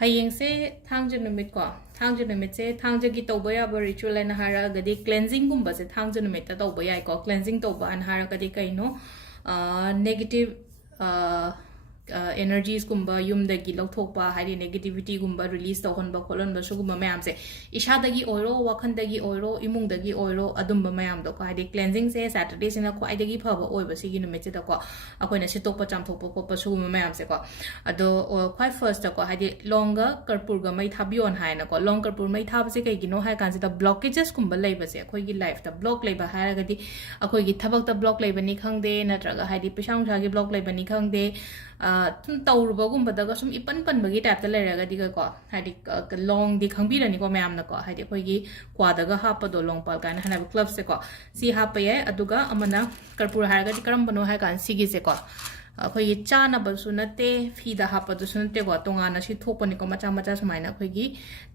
Hayeng se Thangja Numitta ko Thangja Numitta se Thangja ki Towba Yaba ritual and hara gadi cleansing gumba se Thangja Numitta Towba yai ko cleansing Towba and hara gadi kaino negative energies gumba yum dagi lauthokpa hari negativity gumba release tawhonba kholonba sugumba mayam se isha dagi oiro wakhan dagi oiro imung dagi oiro adumba mayam do ko hari cleansing se Saturday sina ko idagi phaba oiba sigi numit se ko akoina sitokpa chamthokpa ko sugumba mayam se ko ado quite first ko hari longa karpurga mai thabion haina ko long karpur mai thab se kai gino hai kan se da blockages gumba leiba se akoi gi life da block leiba hara gadi akoi gi thabak da block leiba ni khangde natraga hari pisang thagi block leiba ni khangde Towba daga sum ipan pan bagi tap the lerega diga ko hadi long di khangbira ni ko mayam na ko hadi khoi gi kwa daga hapa do long pal kan hana club se ko si hapa ye aduga amana karpur haraga di karam bano hai kan sigi se ko khoi gi cha na ba su na te phi da hapa do sun te ko tonga na si thok pani ko macha macha samai na khoi gi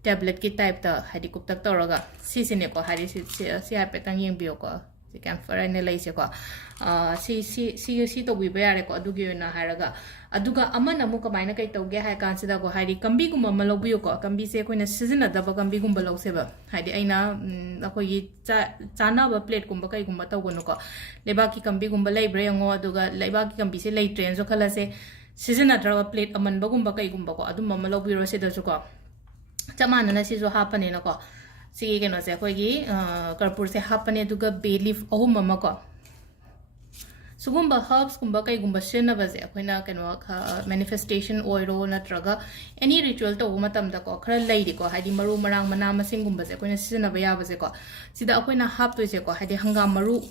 tablet ki type ta hadi kup tak toraga si ne ko hadi si ha pe tang yeng bio ko si kan fara ne lai se ko si to bi ba yare ko adugi na haraga aduga amana mu kamaina kai toge hai kan sida ko haidi kambi gum malo biyo ko kambi se koina sizina da ba kambi gum balo seba haidi aina akoi gi chana ba plate gum ba kai gum ba taw gono ko leba ki kambi gum ba lai bre ngo aduga leba ki kambi se lai train so khala se sizina dra plate aman ba gum ba kai gum ba ko adum malo biro se da su ko chamana na si so hapane na ko si ge no se koi gi karpur se hapane aduga bay leaf ahum mama ko Sugumba herbs kumba kai gumba shena baze akoina kano manifestation oiro natraga any ritual to matam da ko khara lai di ko hadi maru marang mana masing gumba se akoina sina ba ya baze ko sida akoina hap to se ko hadi hangam maru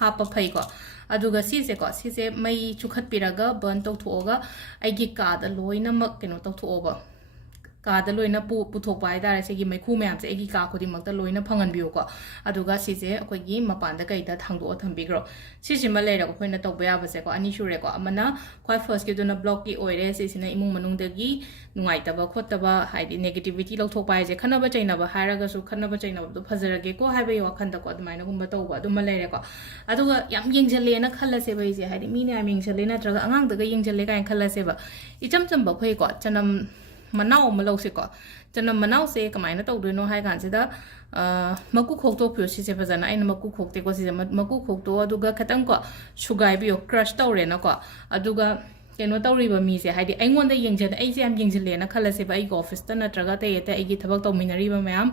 hap pa phai ko aduga si se mai chukhat piraga burn to thoga aigi ka da loina mak keno to thoba ka da loina puthok pai da se gi mai khu myam se egi ka khodi mak da loina phangan biu ko aduga si se akoi gi mapan da kai da thangdo thambi gro si ma le ra ko khoina tok ba ya ba se ko ani shure ko amana khoi first ki duna block ki oire si sina imung manung da gi nungai ta ba khot ta ba haidi negativity lo thok pai je khana ba chaina ba haira ga su khana ba chaina ba do phajara ge ko hai ba yo khan da ko admai na gumba to ba dum ma le re ko aduga yam yeng jale na khala se ba je haidi mi ne am yeng jale na tra angang da ga yeng jale ka khala se ba icham cham ba khoi ko chanam Manao malo se ko chana manao se kamai na to do no hai kan se da maku khok to pyo si se pajana ai na maku khok te ko si maku khok to aduga khatang ko sugai bi yo crush to re na ko aduga keno to ri ba mi se hai di ai ngon da yeng jan ai se am yeng jile na khala se ba ai office ta na traga te yete ai gi thabak to minari ba mayam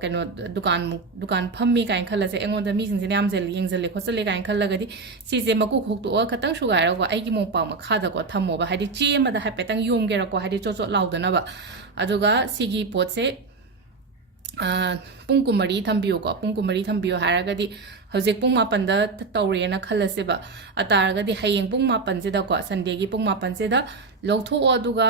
keno dukan phammi kain khala se engon da mi sing se am jel yeng jile khosale kain khala ga di si se maku khok to khatang sugai ra ko ai gi mo pa ma kha da ko thamo ba hai di che ma da hai petang yom ge ra ko hai di cho law da na ba aduga sigi pot se pung kumari thambiyo ko pung kumari thambiyo haraga di hojek pung mapan da tawre na khalase ba ataraga di hayeng pung mapan se da ko sunday gi pung mapan se da lotho aduga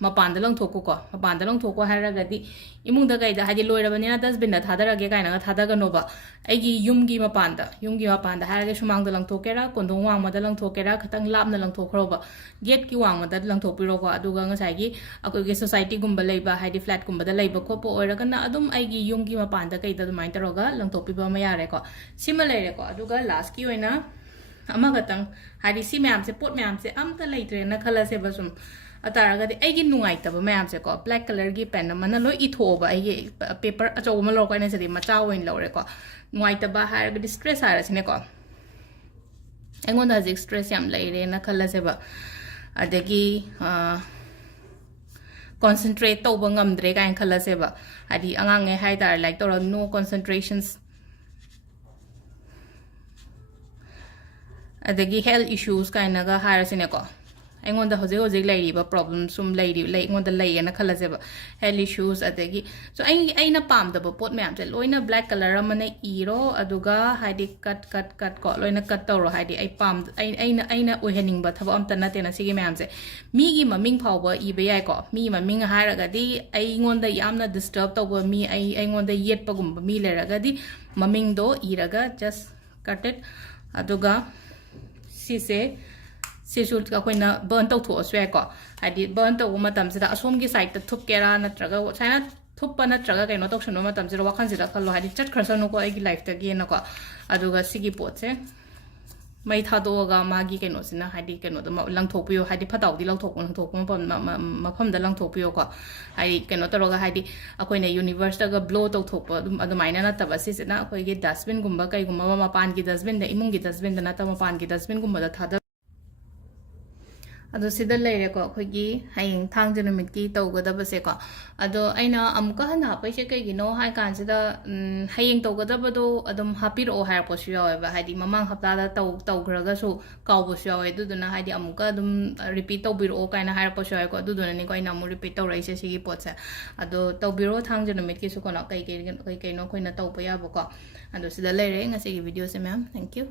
mapan da lang thoko ko mapan da lang thoko haraga di imung da gai da haji loira bani na dustbin da thadara ge kai na thada ga no ba ai gi yum gi mapan da haraga shumang da lang thokera kondong wang ma da lang thokera khatang lap na lang thokro ba gate ki wang ma da lang thopiro ko aduga nga sai gi akoi ge society gumba leiba haidi flat gumba da leiba ko po oira kana adum ai gi yum gi mapan da kai da mai taroga lang thopi ba ma yare ko sima leire ko aduga last ki oina ama gatang haidi si myam se pot myam se am ta leitre na khala se basum ataraga di ai gi nungai ta ba myam se ko black color gi pen ma na loi itho ba ai gi paper acho ma lo ko ne se di ma chaw in lo re ko nungai ta ba har ga stress ha ra sine ko engon da stress yam leire na khala se ba adagi concentrate to ba ngam dre kain khala se ba adi angang nge hai dar like to no concentrations adagi health issues kaina ga har sine ko engon da hoje lai ba problem sum lai engon da lai na khala se ba health issues adagi so ai na pam da ba pot me am se loina black color amana iro aduga haidi cut ko loina cut to ro haidi ai pam ai na ohening ba thaba am ta na te na sigi me am se mi gi maming phau ba I ba yai ko mi maming ha ra ga di ai ngon da yam na disturb to ba mi ai ngon da yet pa gum ba mi le ra ga di maming do iraga just cut it aduga si se Sisut ka koina burn to thu oswe ko adi burn to matam sida asom gi side ta thup kera na traga china thup na traga kaino tok shano matam sida wakhan sida khallo hadi chat kharsa no ko egi life ta gi na ko aduga sigi pot se ꯃꯩ ꯊꯥꯗꯣꯛꯑꯒ ꯃꯥꯒꯤ ꯀꯩꯅꯣꯁꯤꯅ ꯍꯥꯏꯗꯤ ꯀꯩꯅꯣꯗ ꯂꯪꯊꯣꯛꯄꯤꯌꯣ ꯍꯥꯏꯗꯤ ꯐꯠꯇꯥꯎꯗꯤ ꯂꯪꯊꯣꯛꯄ ꯃꯐꯝꯗ ꯂꯪꯊꯣꯛꯄꯤꯌꯣꯀꯣ ꯍꯥꯏꯗꯤ ꯀꯩꯅꯣ ꯇꯧꯔꯒ ꯍꯥꯏꯗꯤ ꯑꯩꯈꯣꯏꯅ ꯌꯨꯅꯤꯚꯔꯁꯇꯒ ꯕ꯭ꯂꯣ ꯇꯧꯊꯣꯛꯄ ꯑꯗꯨꯃꯥꯏꯅ ꯅꯠꯇꯕ ꯁꯤꯁꯤꯅ ꯑꯩꯈꯣꯏꯒꯤ ꯗꯁꯕꯤꯟꯒꯨꯝꯕ ꯀꯩꯒꯨꯝꯕ ꯃꯄꯥꯟꯒꯤ ꯗꯁꯕꯤꯟꯗ ꯏꯃꯨꯡꯒꯤ ꯗꯁꯕꯤꯟꯗ ꯅꯠꯇꯕ ꯃꯄꯥꯟꯒꯤ ꯗꯁꯕꯤꯟꯒꯨꯝꯕꯗ ꯊꯥꯗ ꯑꯗꯣ ꯁꯤꯗ ꯂꯩꯔꯦꯀꯣ ꯑꯩꯈꯣꯏꯒꯤ ꯍꯌꯦꯡ ꯊꯥꯡꯖ ꯅꯨꯃꯤꯠꯀꯤ ꯇꯧꯒꯗꯕꯁꯦꯀꯣ ꯑꯗꯣ ꯑꯩꯅ ꯑꯃꯨꯛꯀ ꯍꯟꯅ ꯍꯥꯞꯄꯩꯁꯦ ꯀꯩꯒꯤꯅꯣ ꯍꯥꯏ ꯀꯥꯟꯁꯤꯗ ꯍꯌꯦꯡ ꯇꯧꯒꯗꯕꯗꯣ ꯑꯗꯨꯝ ꯍꯥꯞꯄꯤꯔꯛꯑꯣ ꯍꯥꯏꯔꯛꯄꯁꯨ ꯌꯥꯎꯋꯦꯕ ꯍꯥꯏꯗꯤ ꯃꯃꯥꯡ ꯍꯞꯇꯥꯗ ꯇꯧꯈ꯭ꯔꯒꯁꯨ ꯀꯥꯎꯕꯁꯨ ꯌꯥꯎꯋꯦ ꯑꯗꯨꯗꯨꯅ ꯍꯥꯏꯗꯤ ꯑꯃꯨꯛꯀ ꯑꯗꯨꯝ ꯔꯤꯄꯤꯠ ꯇꯧꯕꯤꯔꯛꯑꯣ ꯀꯥꯏꯅ ꯍꯥꯏꯔꯛꯄꯁꯨ ꯌꯥꯎꯋꯦꯀꯣ ꯑꯗꯨꯗꯨꯅꯅꯤꯀꯣ ꯑꯩꯅ ꯑꯃꯨꯛ ꯔꯤꯄꯤꯠ ꯇꯧꯔꯛꯏꯁꯦ ꯁꯤꯒꯤ ꯄꯣꯠꯁꯦ ꯑꯗꯣ ꯇꯧꯕꯤꯔꯣ ꯊꯥꯡꯖ ꯅꯨꯃꯤꯠꯀꯤꯁꯨ ꯀꯩꯅꯣ ꯀꯩ ꯀꯩꯅꯣ ꯑꯩꯈꯣꯏꯅ ꯇꯧꯕ ꯌꯥꯕꯀꯣ ꯑꯗꯣ ꯁꯤꯗ ꯂꯩꯔꯦ ꯉꯁꯤꯒꯤ ꯚꯤꯗꯤꯑꯣꯁꯦ ꯃꯌꯥꯝ ꯊꯦꯡꯛ ꯌꯨ